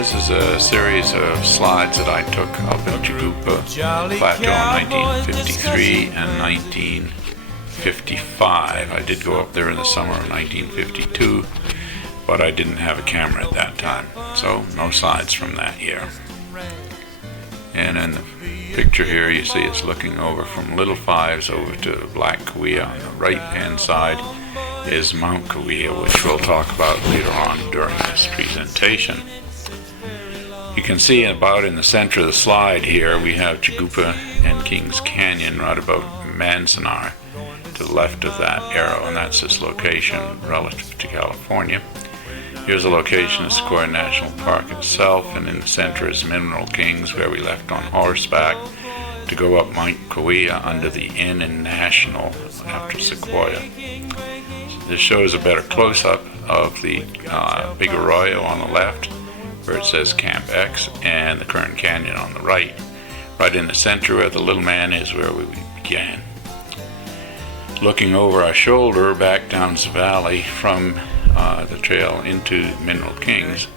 This is a series of slides that I took up in Chagoopa Plateau in 1953 and 1955. I did go up there in the summer of 1952, but I didn't have a camera at that time, so no slides from that year. And in the picture here you see it's looking over from Little Fives over to Black Kaweah. On the right hand side is Mount Kaweah, which we'll talk about later on during this presentation. You can see about in the center of the slide here we have Chagoopa and Kings Canyon right about Manzanar to the left of that arrow, and that's its location relative to California. Here's a location of Sequoia National Park itself, and in the center is Mineral Kings, where we left on horseback to go up Mount Kaweah under the Inn and National after Sequoia. This shows a better close-up of the big arroyo on the left, where it says Camp X, and the Kern Canyon on the right. Right in the center where the little man is where we began. Looking over our shoulder back down the valley from the trail into Mineral Kings,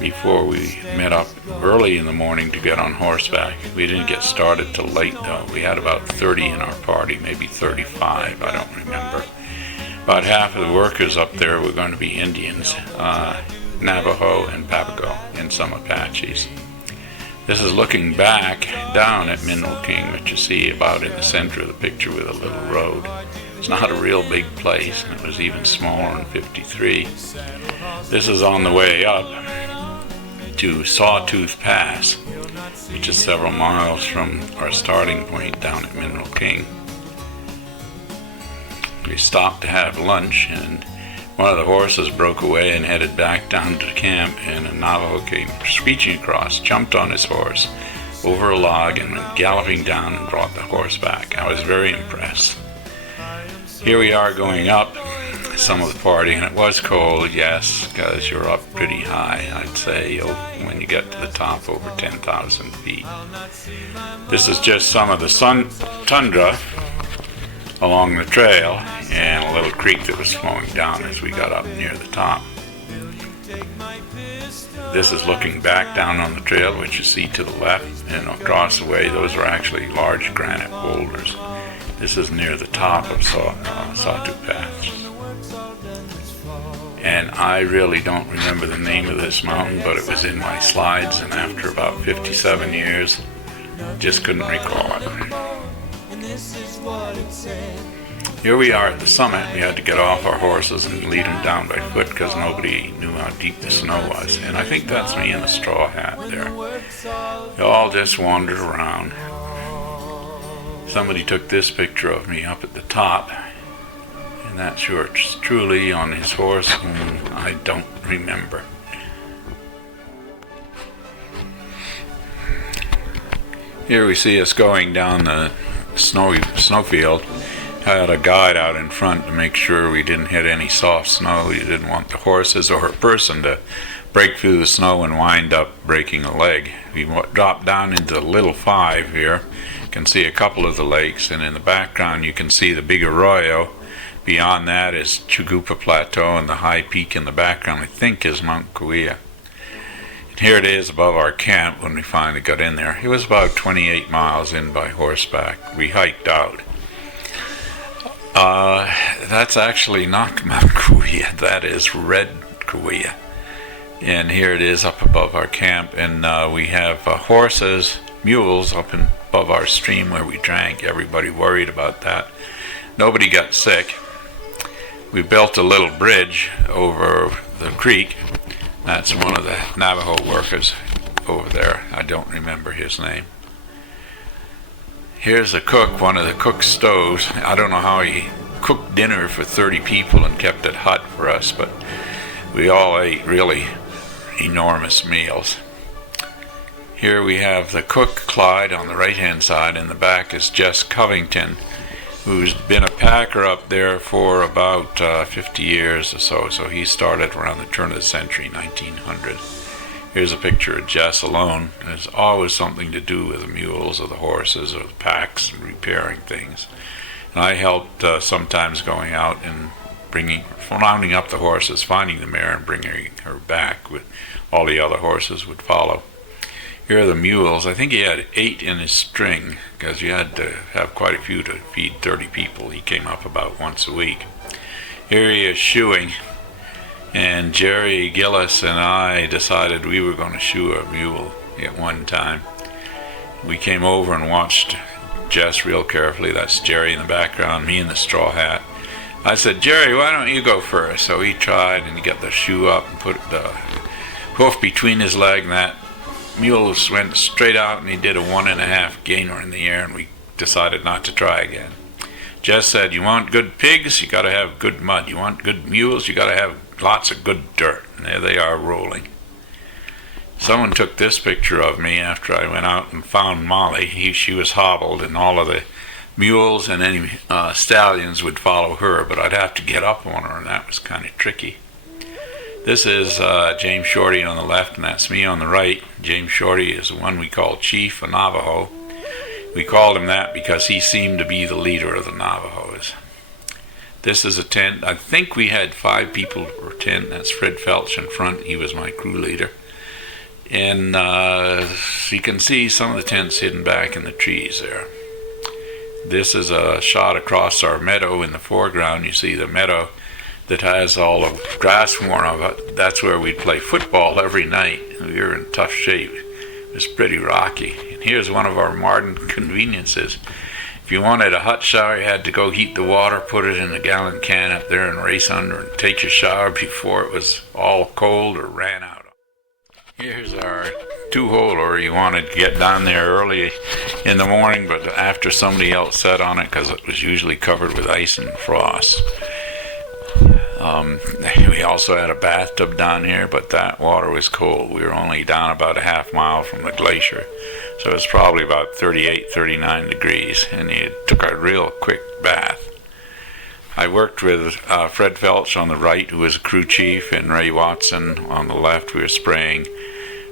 before we met up early in the morning to get on horseback. We didn't get started till late though. We had about 30 in our party, maybe 35, I don't remember. About half of the workers up there were going to be Indians, Navajo and Papago, and some Apaches. This is looking back down at Mineral King, which you see about in the center of the picture with a little road. It's not a real big place, and it was even smaller in 53. This is on the way up to Sawtooth Pass, which is several miles from our starting point down at Mineral King. We stopped to have lunch, and one of the horses broke away and headed back down to camp, and a Navajo came screeching across, jumped on his horse over a log, and went galloping down and brought the horse back. I was very impressed. Here we are going up some of the party, and it was cold, yes, because you're up pretty high. I'd say when you get to the top, over 10,000 feet. This is just some of the tundra along the trail, and a little creek that was flowing down as we got up near the top. This is looking back down on the trail, which you see to the left, and across the way those are actually large granite boulders. This is near the top of Sawtooth Pass. And I really don't remember the name of this mountain, but it was in my slides, and after about 57 years, just couldn't recall it. Here we are at the summit. We had to get off our horses and lead them down by foot because nobody knew how deep the snow was. And I think that's me in the straw hat there. We all just wandered around. Somebody took this picture of me up at the top, and that's truly on his horse, whom I don't remember. Here we see us going down the snowfield. I had a guide out in front to make sure we didn't hit any soft snow. You didn't want the horses or a person to break through the snow and wind up breaking a leg. We dropped down into the Little Five here. You can see a couple of the lakes, and in the background you can see the big arroyo. Beyond that is Chagoopa Plateau, and the high peak in the background I think is Mount Kaweah. And here it is above our camp when we finally got in there. It was about 28 miles in by horseback. We hiked out. That's actually not Mount Kaweah, that is Red Kaweah. And here it is up above our camp, and we have horses, mules up above our stream where we drank. Everybody worried about that. Nobody got sick. We built a little bridge over the creek. That's one of the Navajo workers over there. I don't remember his name. Here's the cook, one of the cook's stoves. I don't know how he cooked dinner for 30 people and kept it hot for us, but we all ate really enormous meals. Here we have the cook, Clyde, on the right-hand side. In the back is Jess Covington, who's been a packer up there for about 50 years or so. So he started around the turn of the century, 1900. Here's a picture of Jess alone. There's always something to do with the mules or the horses or the packs and repairing things. And I helped sometimes going out and rounding up the horses, finding the mare and bringing her back with all the other horses would follow. Here are the mules. I think he had 8 in his string, because you had to have quite a few to feed 30 people. He came up about once a week. Here he is shoeing, and Jerry Gillis and I decided we were going to shoe a mule at one time. We came over and watched Jess real carefully. That's Jerry in the background, me in the straw hat. I said, Jerry, why don't you go first? So he tried, and he got the shoe up and put the hoof between his leg, and that mule went straight out, and he did a 1.5 gainer in the air, and we decided not to try again. Jess said, you want good pigs, you got to have good mud. You want good mules, you got to have lots of good dirt. And there they are rolling. Someone took this picture of me after I went out and found Molly. She was hobbled, and all of the mules and any stallions would follow her, but I'd have to get up on her, and that was kind of tricky. This is James Shorty on the left, and that's me on the right. James Shorty is the one we call Chief, a Navajo. We called him that because he seemed to be the leader of the Navajos. This is a tent. I think we had 5 people per tent. That's Fred Felch in front. He was my crew leader. And you can see some of the tents hidden back in the trees there. This is a shot across our meadow in the foreground. You see the meadow that has all the grass worn off it. That's where we'd play football every night. We were in tough shape. It was pretty rocky. And here's one of our modern conveniences. If you wanted a hot shower, you had to go heat the water, put it in a gallon can up there and race under and take your shower before it was all cold or ran out. Here's our 2-holer. You wanted to get down there early in the morning, but after somebody else sat on it, because it was usually covered with ice and frost. We also had a bathtub down here, but that water was cold. We were only down about a half mile from the glacier, so it was probably about 38, 39 degrees, and you took a real quick bath. I worked with Fred Felch on the right, who was a crew chief, and Ray Watson on the left. We were spraying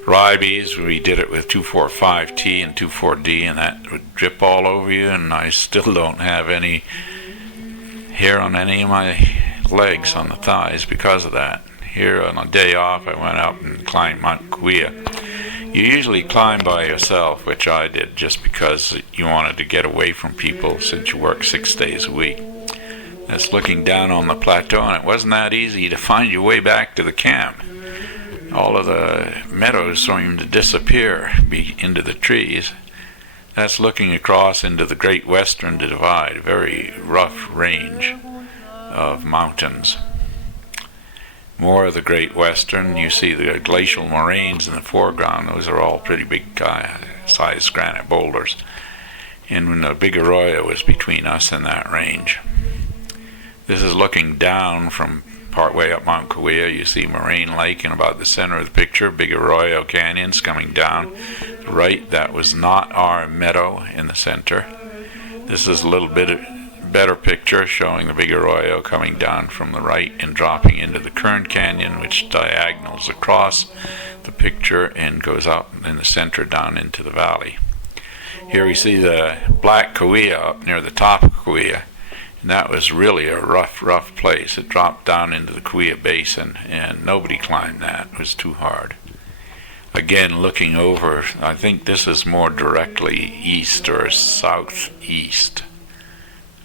Ribes. We did it with 2,4,5-T and 2,4-D, and that would drip all over you, and I still don't have any hair on any of my legs on the thighs because of that. Here on a day off, I went up and climbed Mount Kuia. You usually climb by yourself, which I did just because you wanted to get away from people since you work 6 days a week. That's looking down on the plateau, and it wasn't that easy to find your way back to the camp. All of the meadows seemed to disappear into the trees. That's looking across into the Great Western Divide, a very rough range of mountains. More of the Great Western. You see the glacial moraines in the foreground. Those are all pretty big sized granite boulders. And when the Big Arroyo was between us and that range. This is looking down from partway up Mount Kuia. You see Moraine Lake in about the center of the picture. Big Arroyo Canyons coming down. Right, that was not our meadow in the center. This is a little bit better picture showing the Big Arroyo coming down from the right and dropping into the Kern Canyon, which diagonals across the picture and goes up in the center down into the valley. Here we see the Black Kuia up near the top of Kuia, and that was really a rough place. It dropped down into the Kuia Basin, and nobody climbed that. It was too hard. Again, looking over, I think this is more directly east or southeast,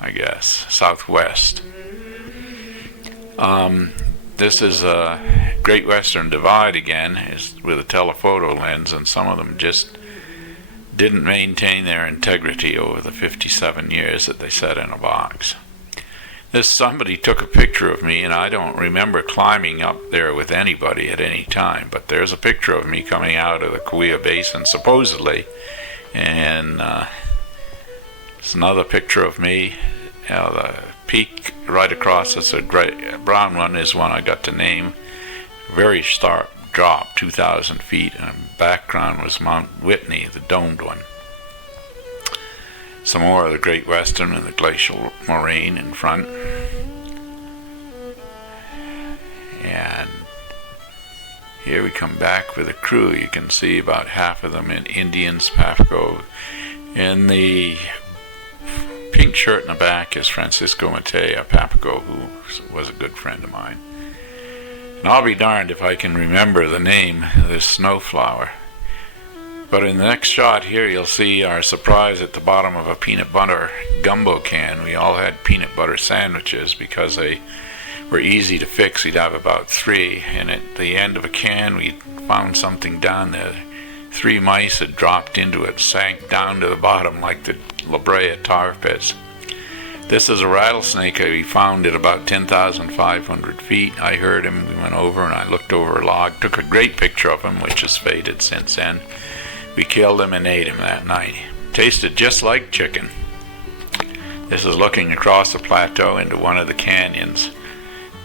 I guess, southwest. This is a Great Western Divide again, is with a telephoto lens, and some of them just didn't maintain their integrity over the 57 years that they sat in a box. Somebody took a picture of me, and I don't remember climbing up there with anybody at any time, but there's a picture of me coming out of the Kuia Basin, supposedly, and it's another picture of me. The peak right across us, a brown one, is one I got to name. Very stark drop, 2,000 feet, and the background was Mount Whitney, the domed one. Some more of the Great Western and the glacial moraine in front. And here we come back with a crew. You can see about half of them in Indians, Papago. And the pink shirt in the back is Francisco Matea, Papago, who was a good friend of mine. And I'll be darned if I can remember the name of this snowflower. But in the next shot here, you'll see our surprise at the bottom of a peanut butter gumbo can. We all had peanut butter sandwiches because they were easy to fix. We'd have about 3, and at the end of a can, we found something down there. 3 mice had dropped into it, sank down to the bottom like the La Brea tar pits. This is a rattlesnake we found at about 10,500 feet. I heard him, we went over, and I looked over a log, took a great picture of him, which has faded since then. We killed him and ate him that night. Tasted just like chicken. This is looking across the plateau into one of the canyons.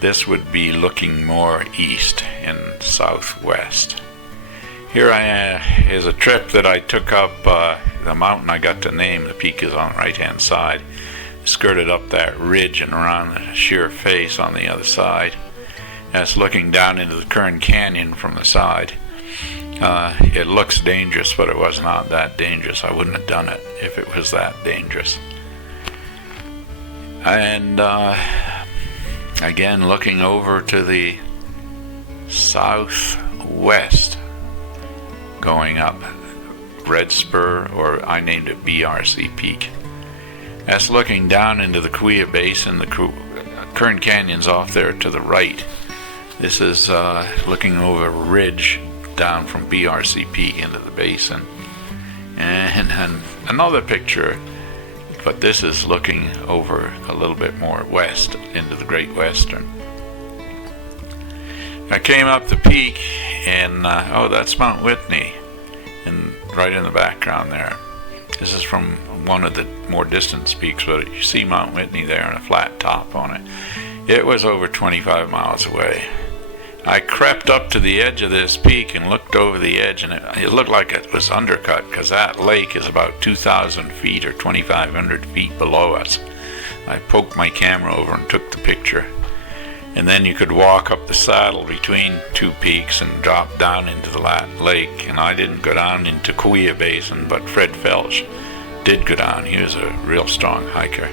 This would be looking more east and southwest. Here is a trip that I took up the mountain I got to name. The peak is on the right-hand side. Skirted up that ridge and around the sheer face on the other side. That's looking down into the Kern Canyon from the side. It looks dangerous, but it was not that dangerous. I wouldn't have done it if it was that dangerous. And again, looking over to the southwest, going up Red Spur, or I named it BRC Peak. That's looking down into the Kauai Basin. The Kern Canyon's off there to the right. This is looking over a ridge down from BRC Peak into the basin. And another picture, but this is looking over a little bit more west into the Great Western. I came up the peak, and oh, that's Mount Whitney, and right in the background there. This is from one of the more distant peaks, but you see Mount Whitney there and a flat top on it. It was over 25 miles away. I crept up to the edge of this peak and looked over the edge, and it looked like it was undercut, because that lake is about 2,000 feet or 2,500 feet below us. I poked my camera over and took the picture. And then you could walk up the saddle between 2 peaks and drop down into the lake. And I didn't go down into Kauai Basin, but Fred Felch did go down. He was a real strong hiker.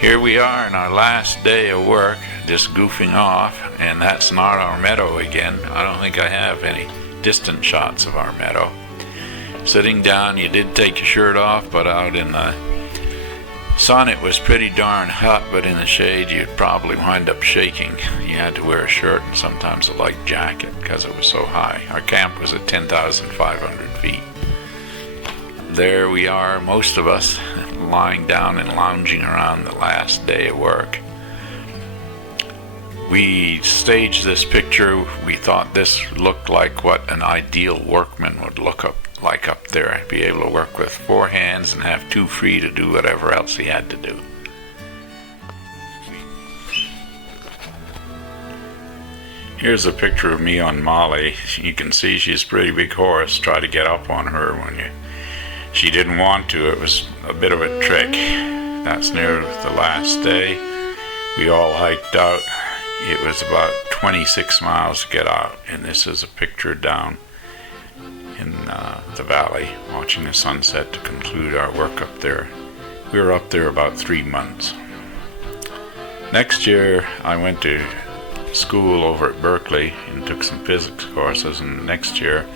Here we are in our last day of work, just goofing off, and that's not our meadow again. I don't think I have any distant shots of our meadow. Sitting down, you did take your shirt off, but out in the sun it was pretty darn hot, but in the shade you'd probably wind up shaking. You had to wear a shirt and sometimes a light jacket because it was so high. Our camp was at 10,500 feet. There we are, most of us, lying down and lounging around the last day of work. We staged this picture. We thought this looked like what an ideal workman would look like up there. Be able to work with 4 hands and have 2 free to do whatever else he had to do. Here's a picture of me on Molly. You can see she's a pretty big horse. Try to get up on her when she didn't want to. It was a bit of a trick. That's near the last day. We all hiked out. It was about 26 miles to get out, and this is a picture down in the valley, watching the sunset to conclude our work up there. We were up there about 3 months. Next year, I went to school over at Berkeley and took some physics courses, and next year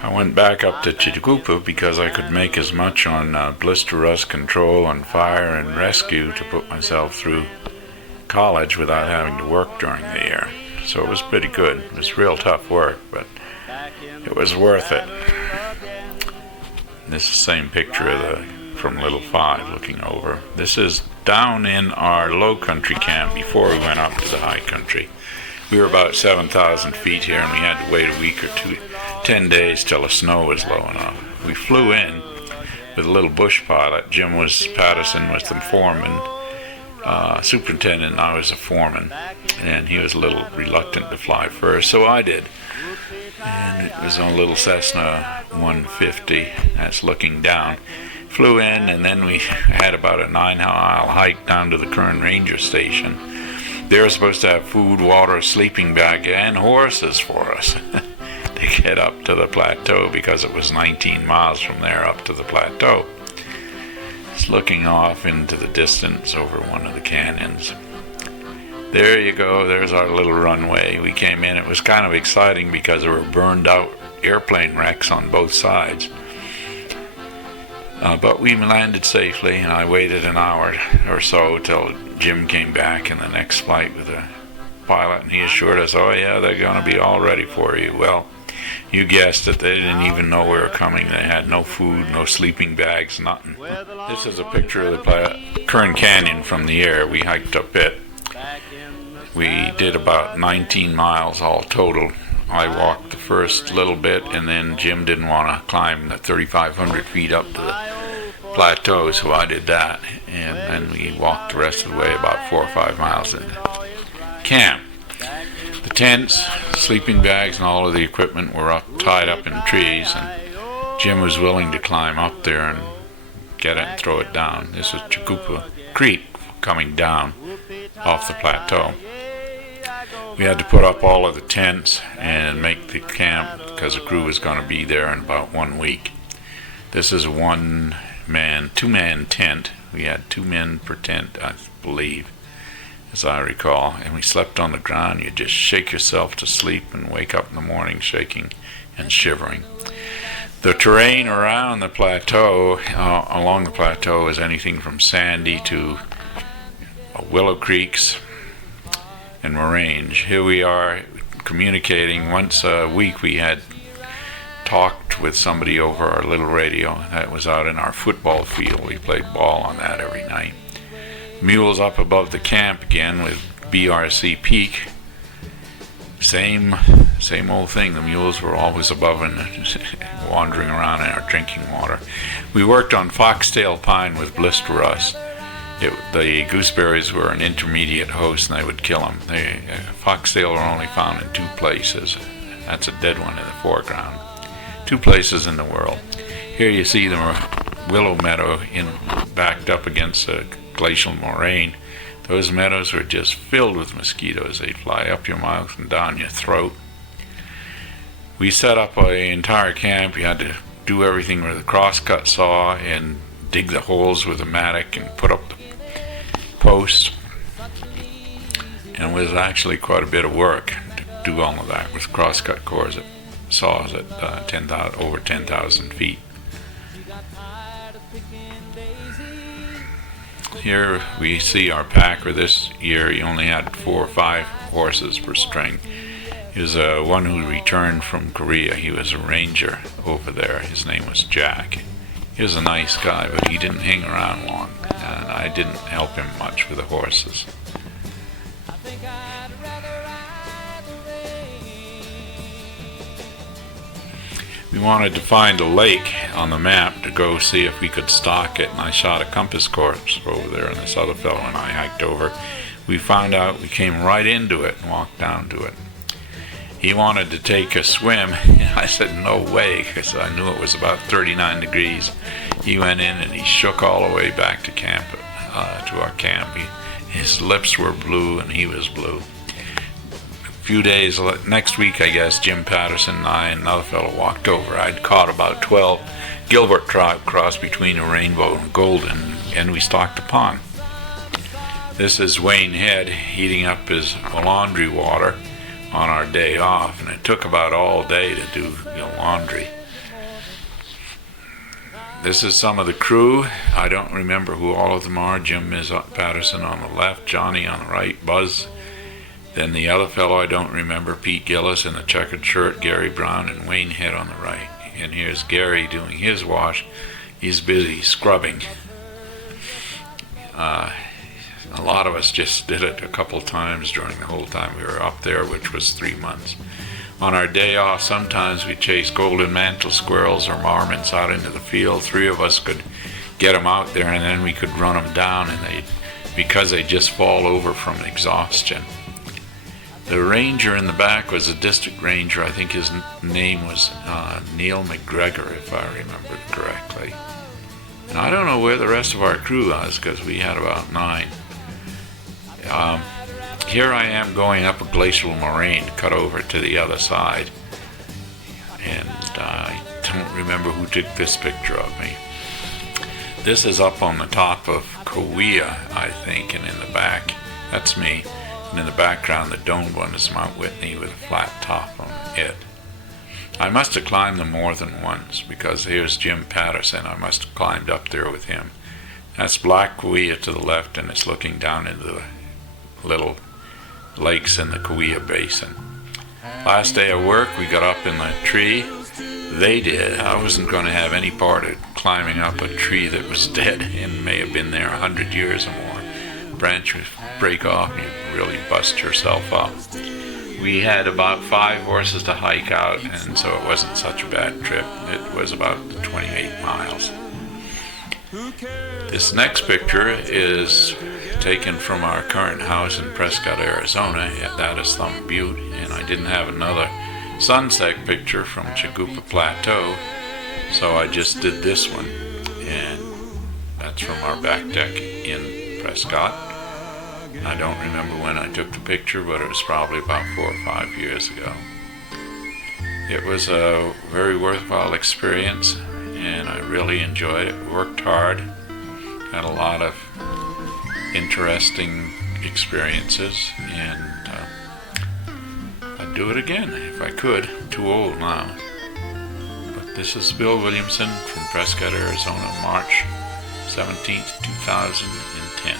I went back up to Chagoopa because I could make as much on blister rust control and fire and rescue to put myself through college without having to work during the year. So it was pretty good. It was real tough work, but it was worth it. This is the same picture from Little 5 looking over. This is down in our low country camp before we went up to the high country. We were about 7,000 feet here, and we had to wait a week or 10 days till the snow was low enough. We flew in with a little bush pilot. Patterson was the foreman, superintendent, and I was a foreman, and he was a little reluctant to fly first, so I did. And it was on a little Cessna 150 that's looking down. Flew in, and then we had about a 9-mile hike down to the Kern Ranger Station. They were supposed to have food, water, a sleeping bag, and horses for us to get up to the plateau because it was 19 miles from there up to the plateau. It's looking off into the distance over one of the canyons. There you go, there's our little runway. We came in, it was kind of exciting because there were burned out airplane wrecks on both sides. But we landed safely, and I waited an hour or so till Jim came back in the next flight with a pilot, and he assured us, oh yeah, they're going to be all ready for you. Well, you guessed it, they didn't even know we were coming. They had no food, no sleeping bags, nothing. This is a picture of the Kern Canyon from the air. We hiked up it. We did about 19 miles all total. I walked the first little bit, and then Jim didn't want to climb the 3,500 feet up to the plateau, so I did that. And then we walked the rest of the way, about 4 or 5 miles into camp. The tents, sleeping bags, and all of the equipment were tied up in trees, and Jim was willing to climb up there and get it and throw it down. This was Chagoopa Creek coming down off the plateau. We had to put up all of the tents and make the camp because the crew was going to be there in about 1 week. This is a two-man tent. We had 2 men per tent, I believe, as I recall, and we slept on the ground. You just shake yourself to sleep and wake up in the morning shaking and shivering. The terrain around the plateau, along the plateau, is anything from sandy to willow creeks and moraines. Here we are communicating. Once a week we had talked with somebody over our little radio that was out in our football field. We played ball on that every night. Mules up above the camp again with BRC Peak. Same old thing. The mules were always above and wandering around in our drinking water. We worked on Foxtail Pine with blister rust. The gooseberries were an intermediate host, and they would kill them. Foxtail are only found in 2 places. That's a dead one in the foreground. 2 places in the world. Here you see the willow meadow backed up against a glacial moraine. Those meadows were just filled with mosquitoes. They'd fly up your mouth and down your throat. We set up an entire camp. You had to do everything with a crosscut saw and dig the holes with a mattock and put up the posts. And it was actually quite a bit of work to do all of that with crosscut saws at over 10,000 feet. Here we see our packer. This year he only had 4 or 5 horses per string. He was one who returned from Korea. He was a ranger over there. His name was Jack. He was a nice guy, but he didn't hang around long, and I didn't help him much with the horses. We wanted to find a lake on the map to go see if we could stock it, and I shot a compass course over there, and this other fellow and I hiked over. We found out we came right into it and walked down to it. He wanted to take a swim. I said, no way, because I knew it was about 39 degrees. He went in and he shook all the way back to camp, to our camp. His lips were blue and he was blue. Few days next week, I guess, Jim Patterson and I and another fellow walked over. I'd caught about 12 Gilbert trout crossed between a rainbow and golden, and we stocked a pond. This is Wayne Head heating up his laundry water on our day off, and it took about all day to do laundry. This is some of the crew. I don't remember who all of them are. Jim is Patterson on the left, Johnny on the right, Buzz. Then the other fellow I don't remember, Pete Gillis in the checkered shirt, Gary Brown, and Wayne Head on the right. And here's Gary doing his wash. He's busy scrubbing. A lot of us just did it a couple times during the whole time we were up there, which was 3 months. On our day off, sometimes we chased golden mantle squirrels or marmots out into the field. 3 of us could get them out there, and then we could run them down, and because they just fall over from exhaustion. The ranger in the back was a district ranger. I think his name was Neil McGregor, if I remember correctly. And I don't know where the rest of our crew was, because we had about 9. Here I am going up a glacial moraine, cut over to the other side. And I don't remember who took this picture of me. This is up on the top of Kauai, I think, and in the back, that's me. And in the background, the domed one is Mount Whitney with a flat top on it. I must have climbed them more than once, because here's Jim Patterson. I must have climbed up there with him. That's Black Kaweah to the left, and it's looking down into the little lakes in the Kaweah Basin. Last day of work, we got up in the tree. They did. I wasn't going to have any part of climbing up a tree that was dead and may have been there 100 years or more. Branch would break off and you'd really bust yourself up. We had about 5 horses to hike out, and so it wasn't such a bad trip. It was about 28 miles. This next picture is taken from our current house in Prescott, Arizona. That is Thumb Butte, and I didn't have another sunset picture from Chagoopa Plateau, so I just did this one, and that's from our back deck in Prescott. I don't remember when I took the picture, but it was probably about 4 or 5 years ago. It was a very worthwhile experience, and I really enjoyed it. Worked hard, had a lot of interesting experiences, and I'd do it again if I could. I'm too old now. But this is Bill Williamson from Prescott, Arizona, March 17th, 2010.